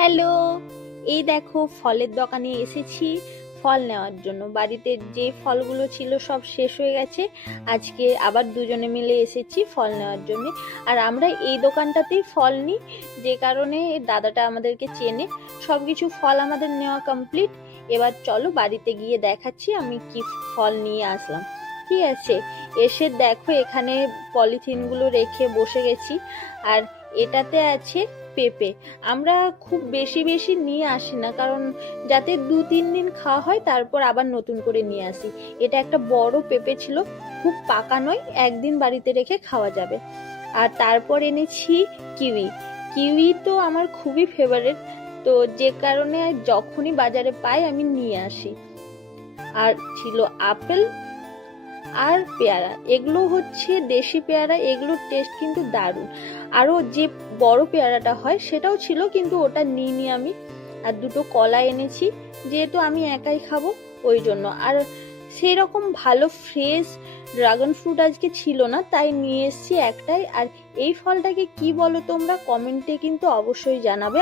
Hello, এই দেখো ফলের দোকানে এসেছি ফল নেওয়ার জন্য। বাড়িতে যে ফলগুলো ছিল সব শেষ হয়ে গেছে। আজকে আবার দুজনে মিলে এসেছি ফল নেওয়ার জন্য। আর আমরা এই দোকানটাতেই ফল নিই, যে কারণে দাদাটা আমাদেরকে চেনে। সব কিছু ফল আমাদের নেওয়া কমপ্লিট। এবার চলো বাড়িতে গিয়ে দেখাচ্ছি আমি কি ফল নিয়ে আসলাম। ঠিক আছে, এসে দেখো এখানে পলিথিনগুলো রেখে বসে গেছি। আর এটাতে আছে পেঁপে। আমরা খুব বেশি বেশি নিয়ে আসি না, কারণ যাতে 2-3 দিন খাওয়া হয়, তারপর আবার নতুন করে নিয়ে আসি। এটা একটা বড় পেঁপে ছিল, খুব পাকা নয়, একদিন বাড়িতে রেখে খাওয়া যাবে। আর তারপর এনেছি কিউই। কিউই তো আমার খুবই ফেভারিট, তো যে কারণে যখনই বাজারে পাই আমি নিয়ে আসি। আর ছিল আপেল আর পেয়ারা, এগুলো হচ্ছে দেশি পেয়ারা, এগুলোর টেস্ট কিন্তু দারুণ। আরও যে বড় পেয়ারাটা হয় সেটাও ছিল, কিন্তু ওটা নিইনি আমি। আর দুটো কলা এনেছি, যেহেতু আমি একাই খাবো ওই জন্য। আর সেই রকম ভালো ফ্রেশ ড্রাগন ফ্রুট আজকে ছিল না, তাই নিয়ে এসেছি একটাই। আর এই ফলটাকে কি বলো তোমরা, কমেন্টে কিন্তু অবশ্যই জানাবে।